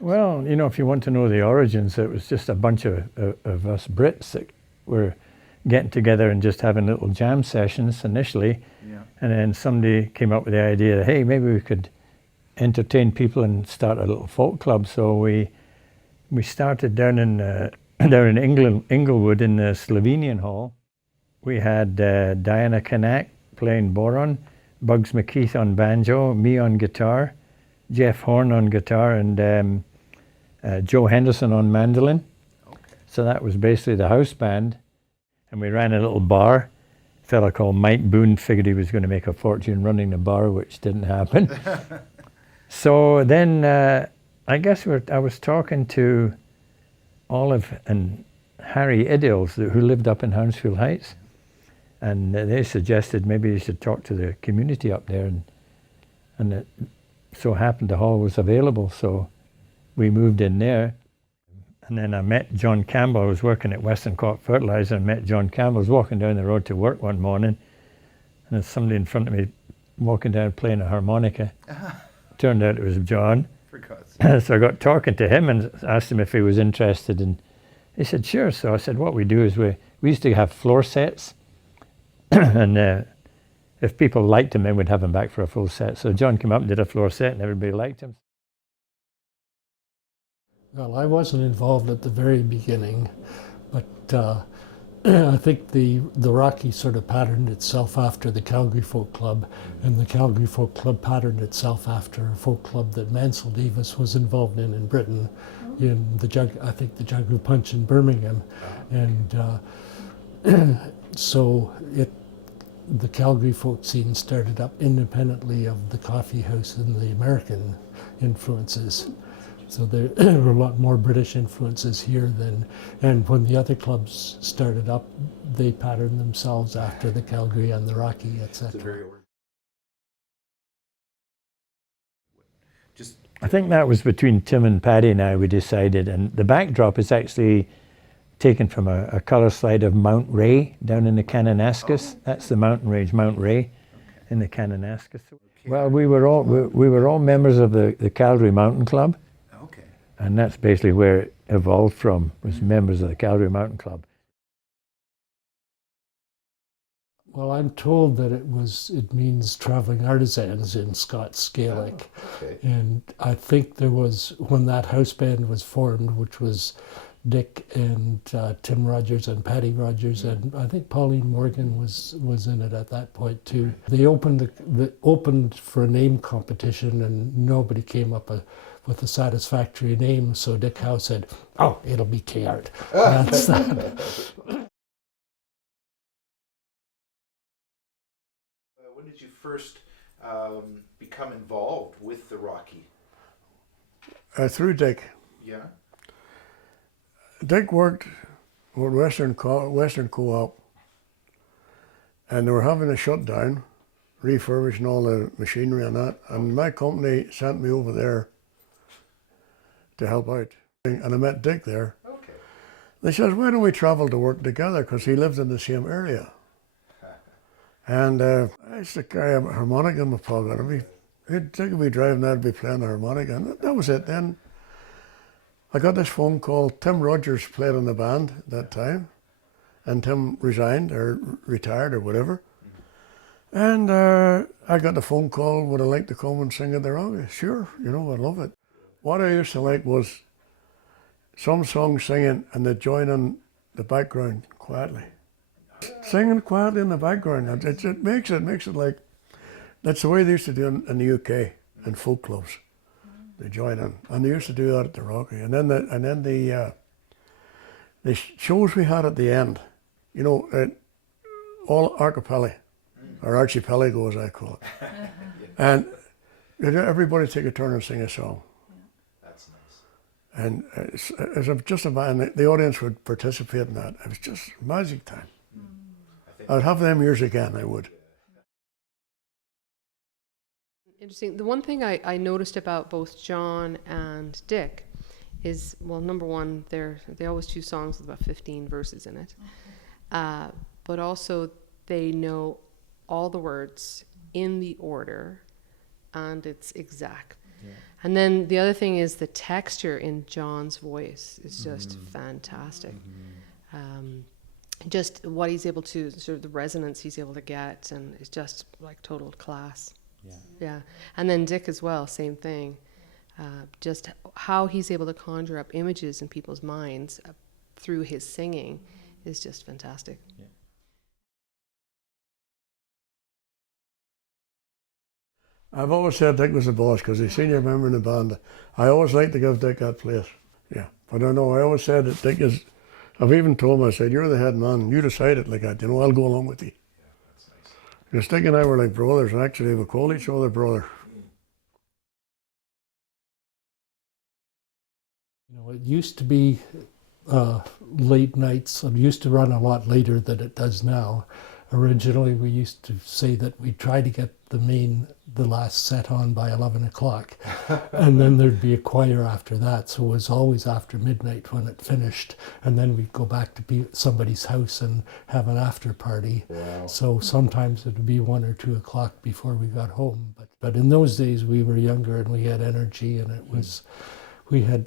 Well, you know, if you want to know the origins, it was just a bunch of us Brits that were getting together and just having little jam sessions initially. Yeah. And then somebody came up with the idea that, hey, maybe we could entertain people and start a little folk club. So we started down in down in England, Inglewood in the Slovenian Hall. We had Diana Kanak playing boron, Bugs McKeith on banjo, me on guitar, Jeff Horn on guitar, and Joe Henderson on mandolin. Okay. So that was basically the house band. And we ran a little bar. A fella called Mike Boone figured he was going to make a fortune running the bar, which didn't happen. So then I guess I was talking to Olive and Harry Iddles, who lived up in Hounsfield Heights. And they suggested maybe you should talk to the community up there. And it so happened the hall was available, so we moved in there. And then I met John Campbell. I was working at Western Cork Fertilizer and met John Campbell. I was walking down the road to work one morning, and there's somebody in front of me walking down playing a harmonica. Turned out it was John. For God's sake. So I got talking to him and asked him if he was interested, and he said, sure. So I said, what we do is we used to have floor sets, and if people liked him, then we'd have him back for a full set. So John came up and did a floor set, and everybody liked him. Well, I wasn't involved at the very beginning, but I think the Rocky sort of patterned itself after the Calgary Folk Club, and the Calgary Folk Club patterned itself after a folk club that Mansell Davis was involved in Britain, in the the Juggu Punch in Birmingham, and so the Calgary folk scene started up independently of the coffee house and the American influences. So there were a lot more British influences here and when the other clubs started up, they patterned themselves after the Calgary and the Rocky, etc. I think that was between Tim and Paddy and I, we decided, and the backdrop is actually taken from a colour slide of Mount Ray down in the Kananaskis. Oh. That's the mountain range, Mount Ray, in the Kananaskis. Okay. Well, we were all members of the Calgary Mountain Club. Okay. And that's basically where it evolved from, was members of the Calgary Mountain Club. Well, I'm told that it means traveling artisans in Scots Gaelic. Oh, okay. And I think there was, when that house band was formed, which was Dick and Tim Rogers and Paddy Rogers, and I think Pauline Morgan was in it at that point too. They opened for a name competition, and nobody came up with a satisfactory name. So Dick Howe said, "Oh, it'll be Caird." That's that. When did you first become involved with the Rocky? Through Dick. Yeah. Dick worked with Western Co-op, and they were having a shutdown, refurbishing all the machinery and that, and my company sent me over there to help out. And I met Dick there. Okay. They says, why don't we travel to work together, because he lived in the same area. And I used to carry a harmonica in my pocket. He'd be driving there, I'd be playing the harmonica, and that was it then. I got this phone call. Tim Rogers played in the band at that time, and Tim resigned or retired or whatever. And I got the phone call, would I like to come and sing at the Rocky? Sure, you know, I love it. What I used to like was some songs singing and they join in the background quietly. Singing quietly in the background, it makes it like, that's the way they used to do in the UK, in folk clubs. They join in, and they used to do that at the Rocky. And then the shows we had at the end, you know, all archipelago, or archipelago as I call it, and everybody take a turn and sing a song. That's nice. And as just a band, the audience would participate in that. It was just magic time. I'd have them years again. I would. Interesting. The one thing I noticed about both John and Dick is, well, number one, they always choose songs with about 15 verses in it. But also they know all the words in the order, and it's exact. And then the other thing is the texture in John's voice is just fantastic. Just what he's able to, sort of the resonance he's able to get, and it's just like total class. Yeah. And then Dick as well, same thing. Just how he's able to conjure up images in people's minds through his singing is just fantastic. I've always said Dick was the boss because he's senior member in the band. I always like to give Dick that place. Yeah, but I know I always said that Dick is. I've even told him, I said, "You're the head man. You decide it like that. You know, I'll go along with you." Yeah, that's nice. Because Dick and I were like brothers, and actually we call each other brother. You know, it used to be late nights. It used to run a lot later than it does now. Originally, we used to say that we try to get the last set on by 11 o'clock. And then there'd be a choir after that. So it was always after midnight when it finished. And then we'd go back to somebody's house and have an after party. Wow. So sometimes it would be 1 or 2 o'clock before we got home. But in those days, we were younger and we had energy, and it was, we had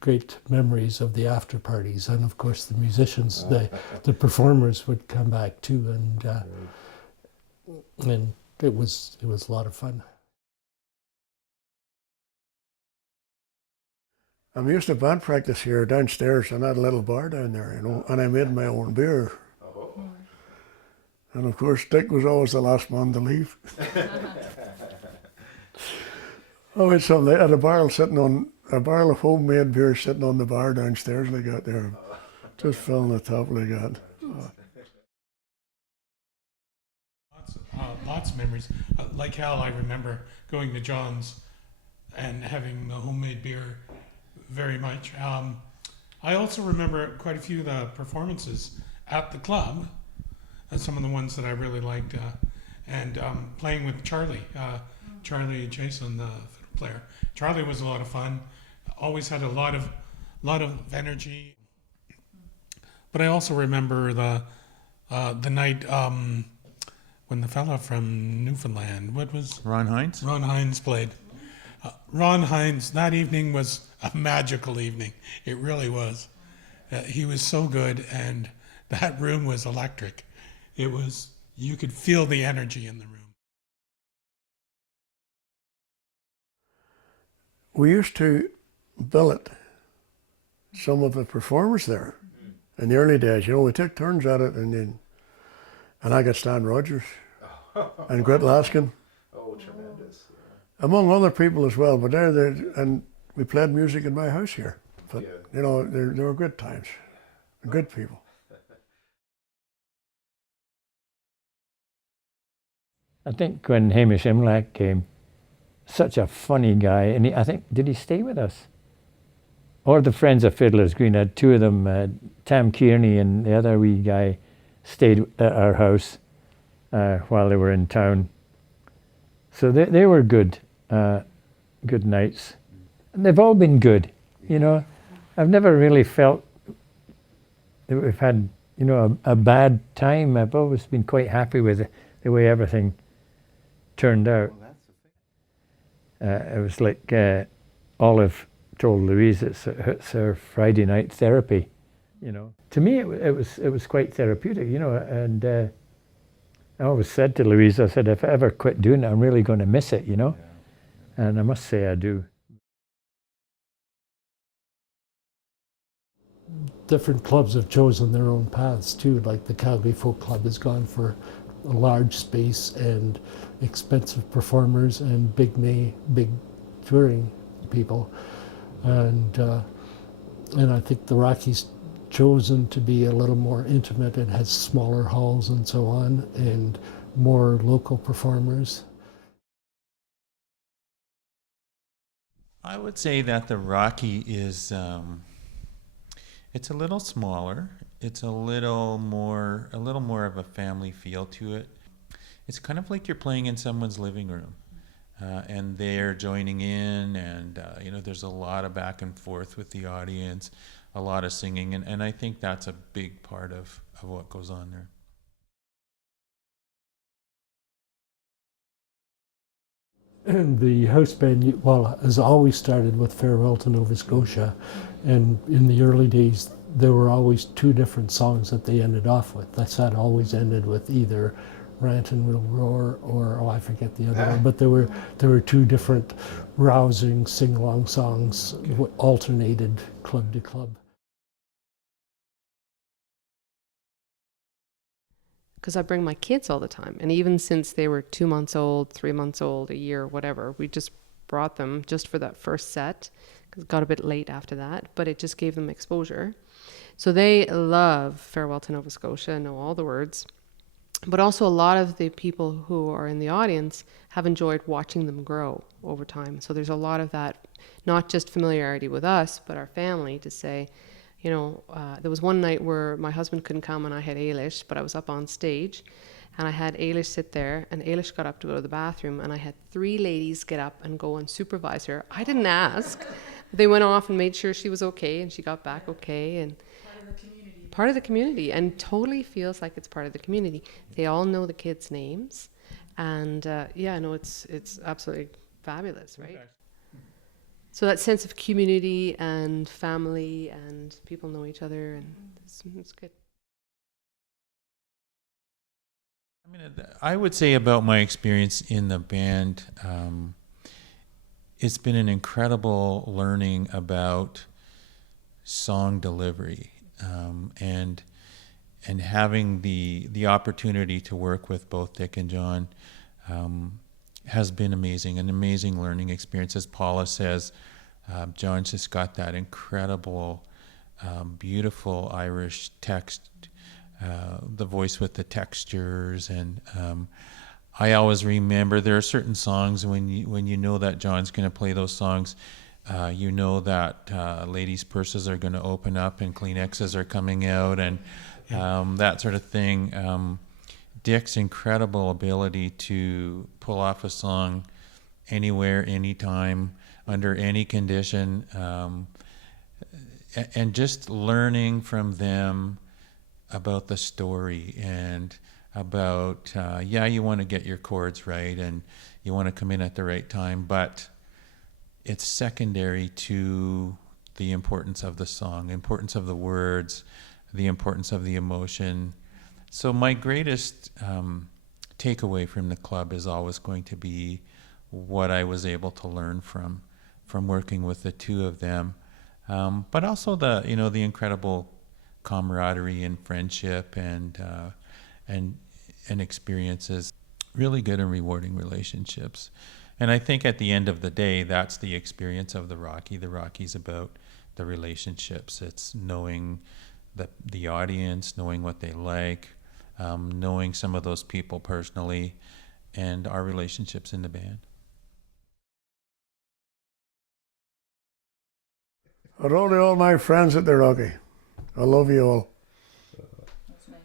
great memories of the after parties, and of course the musicians, the performers would come back too, and it was a lot of fun. I'm used to band practice here downstairs, and I had a little bar down there, you know, and I made my own beer. Oh. And of course, Dick was always the last man to leave. Always something. I had a barrel of homemade beer sitting on the bar downstairs like that there, just filling the top like that. Lots of memories. Like Hal, I remember going to John's and having the homemade beer very much. I also remember quite a few of the performances at the club, some of the ones that I really liked, and playing with Charlie Jason, the fiddle player. Charlie was a lot of fun. Always had a lot of energy. But I also remember the night when the fella from Newfoundland, what was Ron Hines? Ron Hines played. Ron Hines, that evening was a magical evening. It really was. He was so good, and that room was electric. It was, you could feel the energy in the room. We used to billet some of the performers there in the early days. You know, we took turns at it, and I got Stan Rogers and Grit Laskin, Oh, tremendous. among other people as well. But and we played music in my house here. But Yeah. you know, they were good times, good people. I think when Hamish Imlach came, such a funny guy, and I think, did he stay with us? Or the Friends of Fiddler's Green had two of them, Tam Kearney and the other wee guy, stayed at our house while they were in town. So they were good nights. And they've all been good, you know. I've never really felt that we've had, you know, a bad time. I've always been quite happy with the way everything turned out. It was like Olive told Louise, it's her Friday night therapy, you know. To me, it was quite therapeutic, you know. And I always said to Louise, I said, if I ever quit doing it, I'm really going to miss it, you know. Yeah. And I must say I do. Different clubs have chosen their own paths too, like the Calgary Folk Club has gone for a large space and expensive performers and big touring people, and I think the Rockies chosen to be a little more intimate and has smaller halls and so on, and more local performers. I would say that the Rocky is, it's a little smaller. It's a little more of a family feel to it. It's kind of like you're playing in someone's living room, and they're joining in, and you know, there's a lot of back and forth with the audience, a lot of singing, and I think that's a big part of what goes on there. And the house band, well, has always started with Farewell to Nova Scotia. And in the early days, there were always two different songs that they ended off with. That set always ended with either Rant and We'll Roar or, oh, I forget the other one. But there were two different rousing sing-along songs, alternated club to club. Because I bring my kids all the time. And even since they were 2 months old, 3 months old, a year, whatever, we just brought them just for that first set, because it got a bit late after that, but it just gave them exposure. So they love Farewell to Nova Scotia, know all the words. But also a lot of the people who are in the audience have enjoyed watching them grow over time. So there's a lot of that, not just familiarity with us, but our family to say, you know, there was one night where my husband couldn't come and I had Ailish, but I was up on stage and I had Ailish sit there and Ailish got up to go to the bathroom and I had 3 ladies get up and go and supervise her. I didn't ask. They went off and made sure she was okay and she got back okay. And part of the community and totally feels like it's part of the community. They all know the kids' names and yeah, no, it's absolutely fabulous, right? Okay. So that sense of community and family and people know each other and it's good. I mean, I would say about my experience in the band, it's been an incredible learning about song delivery, and having the opportunity to work with both Dick and John has been amazing, an amazing learning experience. As Paula says, John's just got that incredible, beautiful Irish text, the voice with the textures, and I always remember there are certain songs when you know that John's going to play those songs, you know that ladies' purses are going to open up and Kleenexes are coming out and that sort of thing. Dick's incredible ability to pull off a song anywhere, anytime, under any condition, and just learning from them about the story and about, you want to get your chords right and you want to come in at the right time, but it's secondary to the importance of the song, importance of the words, the importance of the emotion. So my greatest takeaway from the club is always going to be what I was able to learn from working with the two of them, but also the incredible camaraderie and friendship and experiences, really good and rewarding relationships. And I think at the end of the day, that's the experience of the Rocky. The Rocky's about the relationships. It's knowing the audience, knowing what they like, knowing some of those people personally, and our relationships in the band. Hello to all my friends at the Rocky. I love you all. That's nice.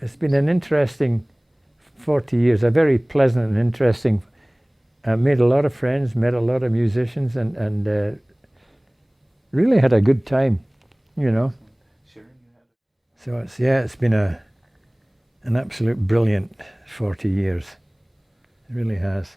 It's been an interesting 40 years, a very pleasant and interesting. I made a lot of friends, met a lot of musicians, and really had a good time, you know. So it's been an absolute brilliant 40 years. It really has.